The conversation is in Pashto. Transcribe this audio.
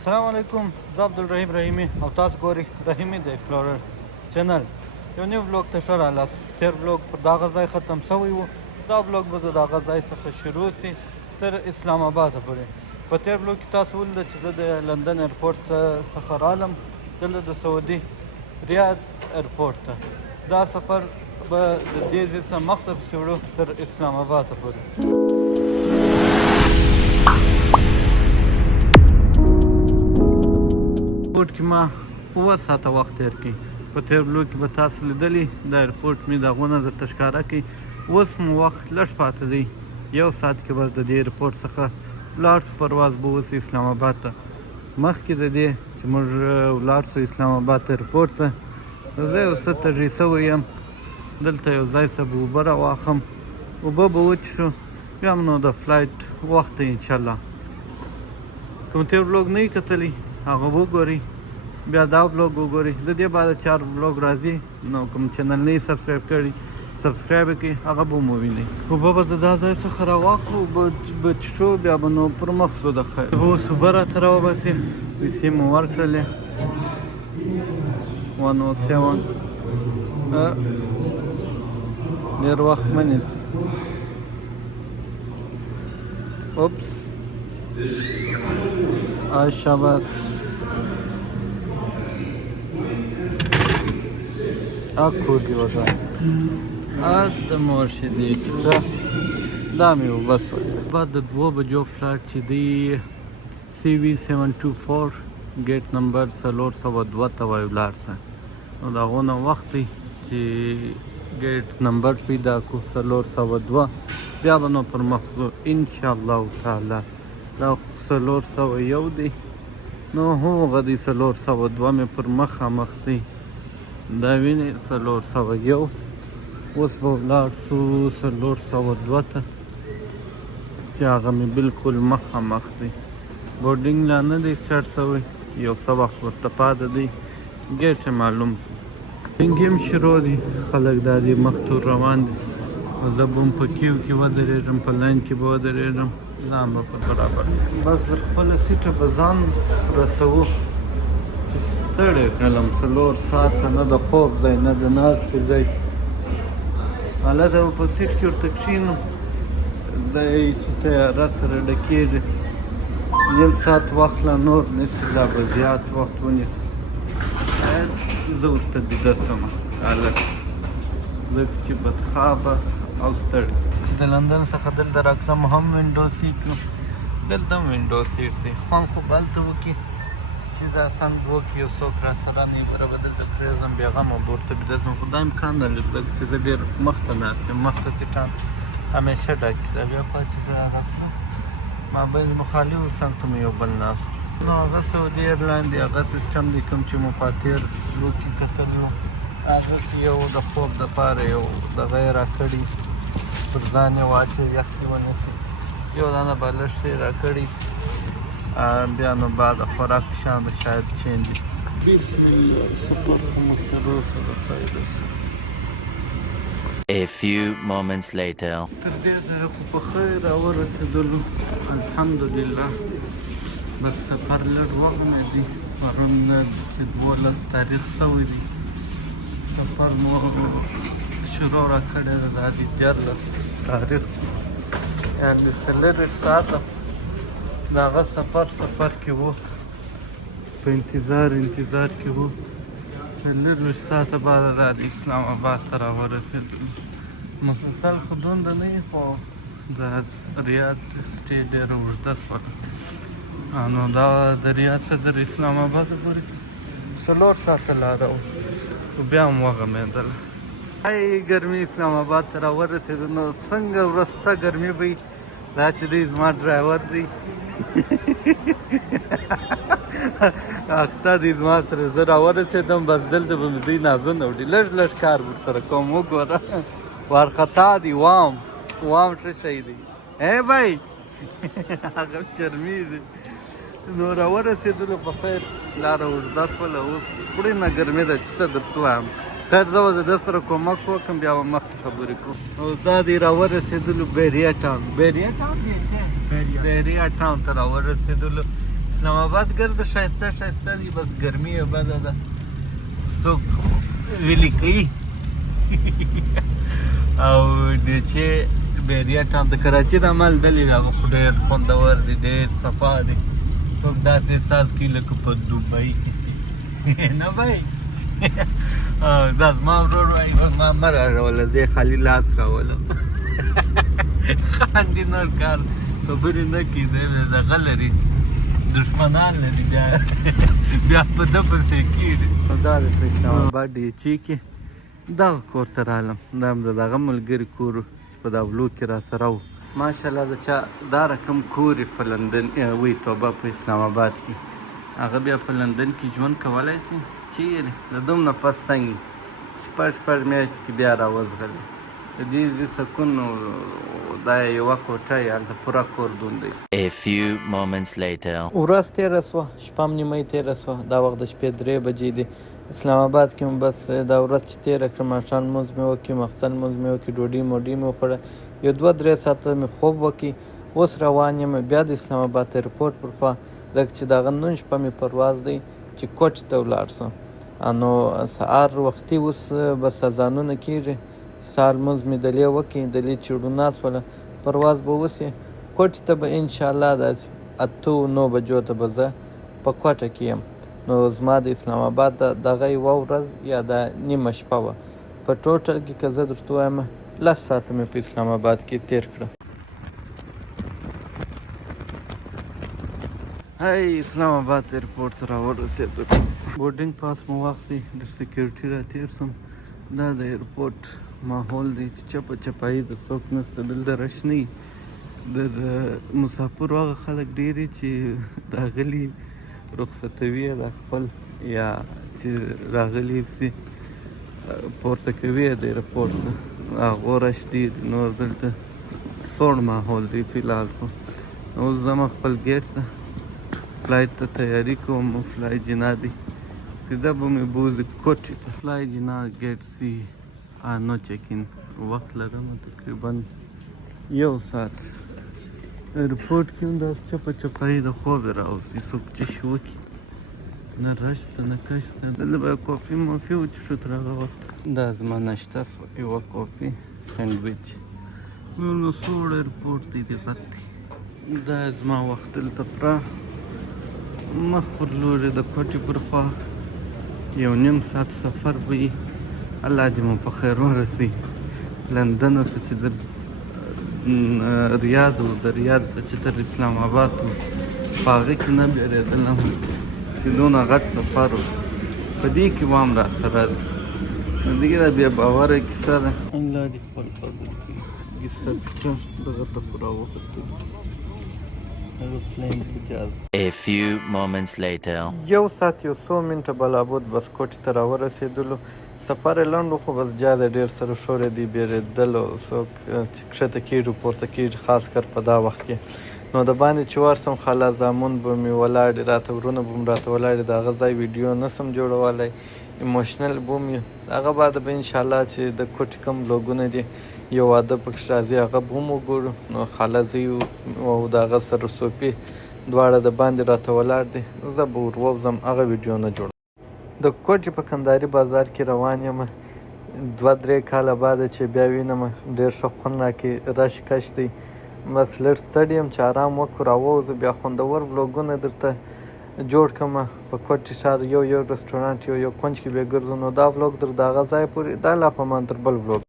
السلام علیکم، زه عبدالرحیم رحیمي او تاسو ګورئ رحیمي د ایکسپلورر چینل. یو نوی بلاګ ته ښه راغلاست. تېر بلاګ پر دغه ځای ختم شوی و، دا بلاګ به د دغه ځای څخه شروع سي تر اسلام آباده پورې. په تېر بلاګ کې تاسو ولیدل چې زه د لندن ایرپورټ څخه رالم دلته د سعودي ریاض ایرپورټ ته. دا سفر به د دې ځای څخه مخته پسې وړو تر اسلام آباده پورې. ایرپورټ کې ما اووه ساعته وخت تېر کړی. په تېر بلاګ کې به تاسو لیدلي دا ایرپورټ مې دغونه درته ښکاره کړي. اوس مو وخت لږ پاته دی، 1 ساعت کې به د دې ایرپورټ څخه ولاړ شو، پرواز به وسي اسلام آباد ته. مخکې د دې چې موږ ولاړ شو اسلام آباد ایرپورټ ته، زه یو څه تږی شوی یم. دلته یو ځای څخه به اوبه راواخلم، اوبه به وڅښو، بیا هم نو د فلایټ وخت دی انشاءالله. کوم تېر بلاګ نه یې کتلی هغه وګورئ، بیا دا بلاګ وګورئ. د دې بعد 4 بلاګ راځي، نو کوم چینل نه یې سبسکرایب کړي سبسکرایب یې کړئ، هغه به مو ووینئ. اوبه به د دا ځای څخه راواخلو، اوبه به څښو، بیا به نو پر مخ ځو. د خیر اوس اوبه راته راوباسي، پیسې مو ورکړلې 107. ډېر وخت مه نیسي. اوپس شاباس. کور دې ودان د مور شیدې کیسه دا مې و بس. بعد د 2 بجو فلایټ چې دی CV724 ګیټ نمبر 402 ته وایي ولاړ سه. نو د هغو نه وخت دی چې ګیټ نمبر پیدا کړو 402، بیا به نو پر مخ ځو انشاءالله تعالی. دا 401 دی، نو هغه دی 402 مې پر مخامخ دی، دا وینئ 401. اوس به ولاړ شو 402 ته چې هغه مې بلکل مخامخ دی. بورډینګ لا نه دی سټارټ شوی، یو څه وخت ورته پاته دی، ګیټ یې معلوم شو. بورډینګ هم شروع دی، خلک دا دی مخ ته روان دي. زه به هم په کیو کې ودرېږم، په لاین کې به ودرېږم، ځان به په برابر بس خپله سیټه به ځان رسوو چې ستړی کړلم. 4 ساعته نه د خوب ځای نه د ناستې ځای. هلته به په سیټ کې ورته کښېنم، دی چې تیاره سره ډکېږي، 1 ساعت وخت لا نور نیسي، لا به زیات وخت ونیسي. زه ورته بیده شم هلکه، ځکه چې بدخوابه او ستړی. د لندن څخه دلته راکړم هم وینډو سیټ و، دلته هم وینډو سیټ دی. خوند خو به هلته وکړي چې دا سند وکړي، یو څوک را سره نه وي، بره به دلته پرېږدم بېغمه به ورته بیده شم. خو دا امکان نه لري ځکه چې زه ډېر مخته ناست یم، مخته سیټان همیشه ډک دي. دا بیا پاتې زه هغه مابین مخالف څنګ ته مې یو بل ناست و. نو هغه سعودي ایرلاین دی، هغه سیسټم دی کوم چې مو په تېر بلاګ کې کتلی و. هغسې یو د خوب دپاره یو دغه یې راکړي، پر ځان یې واچوي، یخ دې ونیسي. یو دانه بالښت یې راکړي، بیا نو بعد خوراک شان به شاید چینج وي. بسم الله، سفر خو مو شروع شو، د خیره سه. A few moments later. تر دې ځایه خو په خیر راورسېدلو الحمدلله. بس سفر لږ وغمېدی، پرون چې 12 تاریخ شوی دی، سفر مو شروع راکړی ده، دا دی 14 تاریخ، یعنې 4 ساعته د هغه سفر کې وو، په انتظار کې وو. 4 ساعته بعد دا د اسلام آباد ته راورسېدلو. مسلسل خو دومره نه وي، خو د ریاض سټې ډېره اوږده شوله. نو دا د ریاض څخه تر اسلام آباده پورې 4 ساعته لاره وه، خو بیا هم وغمېدله. ګرمي اسلام آباد ته راورسېدو. نو څنګه ورسته ګرمي به وي، دا چې دی زما ډرایور دی اخته دی زما سره. زه راورسېدم، بس دلته به مې دوی نازونه وړي، لږ کار ورسره کوم. وګوره وارخطا دی، وام ښه شی دی بھائی هغه شرمېږي. نو راورسېدلو په خیر، لاره اوږده شوله. اوس خورې نه ګرمي ده چې څه درته ووایم. خیر زه به د ده سره کومک وکړم، بیا به مخکې خبرې کوو. او دا دی راورسېدلو بیریا ټاون ته راورسېدلو. اسلام آباد ګرد ښایسته ښایسته دي، بس ګرمي یې بده ده، څوک ویلي کوي او چې بیریا ټاون د کراچي د عمل دلې هغه خو ډېر خوندور دی، ډېر صفا دی، څوک داسې احساس کوي لکه په دوبۍ کې چې نه بھائی دا زما ورور وایي ما مه راوله، دی خالي لاس راولم خاندي نور کار خبرې نه کوي، دی دغه لري دشمنان لري بیا په ده پسې کېږي. دا د په اسلام آباد ډیچي کې دغه کور ته رالم، دا هم د دغه ملګري کور و چې په دا بلوک کې راسره و. ماشاءالله د چا دا رقم کور یې په لندن وی توبه په اسلام آباد کې، هغه بیا په لندن کې ژوند کولی شي چیرې د دومره پس تنګي شپږ میاشتې کې بیا راوزغلی د دې سکون دا یوه کوټه یې هلته پوره کور دون دی. A few moments later. ورځ تېره شوه، شپه هم نیمۍ تېره شوه، دا وخت د شپې 3 بجې دی. اسلام آباد کې هم بس دا ورځ چې تېره کړه، ماښام لمونځ مې وکړي، ماخستن لمونځ مې وکړي، ډوډۍ موډۍ مې وخوړه، یو 2-3 ساعته مې خوب وکړي. اوس روان یم بیا د اسلام آباد ایرپورټ پر خوا، ځکه چې دغه نن شپه مې پرواز دی چې کوټې ته ولاړ شم. نو سهار وختي اوس بس اذانونه کېږي، سهار لمونځ مې دلې وکړي، دلې چې روڼا شوله پرواز به وسي کوټې ته به انشاءالله داسې 8-9 بجو ته به زه په کوټه کې یم. نو زما د اسلام آباد دغه یوه ورځ یا د نیمه شپه وه، په ټوټل کې که زه درته ووایم 10 ساعته مې په اسلام آباد کې تېر کړه. هی اسلام آباد ایرپورټ ته راورسېدو، بورډینګ پاس مو واخیستی، د سیکیورټي را تېر شوم. دا د ایرپورټ ماحول دی چې چپه چپایي د څوک نشته، دلته رش نه وي. د مسافرو هغه خلک ډېر چې راغلي رخصتوي یې دا خپل یا چې راغلي پسې پورته کوي یې د ایرپورټ ته، هغو رش ډېر دی. نور دلته سوړ ماحول دی فی الحال خو. اوس ځم خپل ګیټ ته، فلایټ ته تیاري کوم، فلای جنا دی، سیده به مې بوځي کوټې ته. فلای جنا ګیټ سی نو چیکین، وخت لرم تقریبا 1 ساعت. ایرپورټ کې هم دا چپه چپایي د خوب یې راوځي، څوک چش وکړي، نه رش ته نه کش ته. دلته به کافي مافي وڅښو تر هغه وخت. دا زما ناشته شوه، یوه کافي سینډویچ. نو سوړ ایرپورټ دی دقت دی. دا زما وخت دلته پوره مخ پر لورې د کوټې پر خوا 1.5 ساعت سفر به وي. الله دې مو په خیر ورسوي. لندن اوسه چې د ریاض و، د ریاض څخه چې تر اسلام آباد و، په هغه کې نه بیرېدلم چې دونه غټ سفر و، په دې کې به هم راسره دی. ډېره بې باوره کیسه ده. الله دې خپل فضل کړي. کیسه پټه دغه ته پوره وختو. A few moments later. 1 ساعت 100 منټه بلابود بس کوټې ته راورسېدلو. سفر یې لنډ و خو بس جاده ډېر سره شورېدی، بیرېدلو څوک چې کښته کېږي پورته کېږي، خاص کر په دا وخت کې. نو د باندې چې ورسم خاله زامن به مې ولاړې، راته ورونه به مې راته ولاړې، د هغه ځای ویډیو نسم جوړولی، ایموشنل به مې هغه بعد به انشاءالله چې د کوټې کوم بلوګونه دي یو واده پکښې راځي هغه به هم وګورو. نو خاله زوی او د هغه سره صوفي دواړه د باندې راته ولاړ دي، زه به ور ووځم هغه ویډیو نه جوړم. د کوټې په کندهاري بازار کې روان یم، 2-3 کاله بعد چې بیا وینم ډېر ښه خوند راکوي، رش کش دی. بس لږ ستړی یم چې آرام وکړو، راووځو بیا خوندور بلوګونه درته جوړ کړم. په کوټې ښار یو رسټورانټ یو کونج کې بیا ګرځو. نو دا بلوګ در د هغه ځای پورې، دا لا په مان تر بل بلوګ